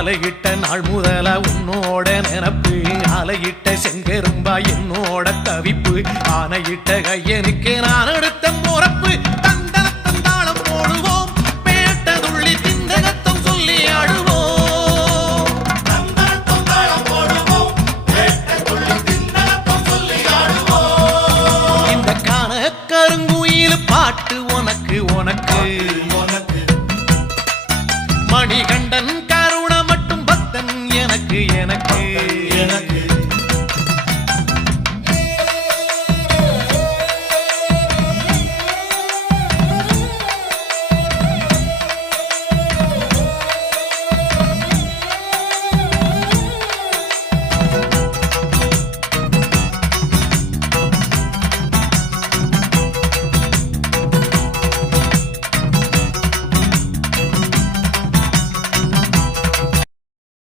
மாலையிட்ட நாள் முதல உன்னோட நினப்பு ஆலையிட்ட செங்கரும்பா என்னோட தவிப்பு ஆனையிட்ட கையனுக்கு நான் எடுத்த முறப்பு தந்தனத்தம் தாளம் போடுவோம் பேட்டதுள்ளி திந்தகத்தம் சொல்லி ஆடுவோம் தந்தனத்தம் தாளம் போடுவோம் பேட்டதுள்ளி திந்தகத்தம் சொல்லி ஆடுவோம் இந்த காண கருங்குயில் பாட்டு உனக்கு உனக்கு மணிகண்டன் கருண மட்டும் பக்தன் எனக்கு எனக்கு எனக்கு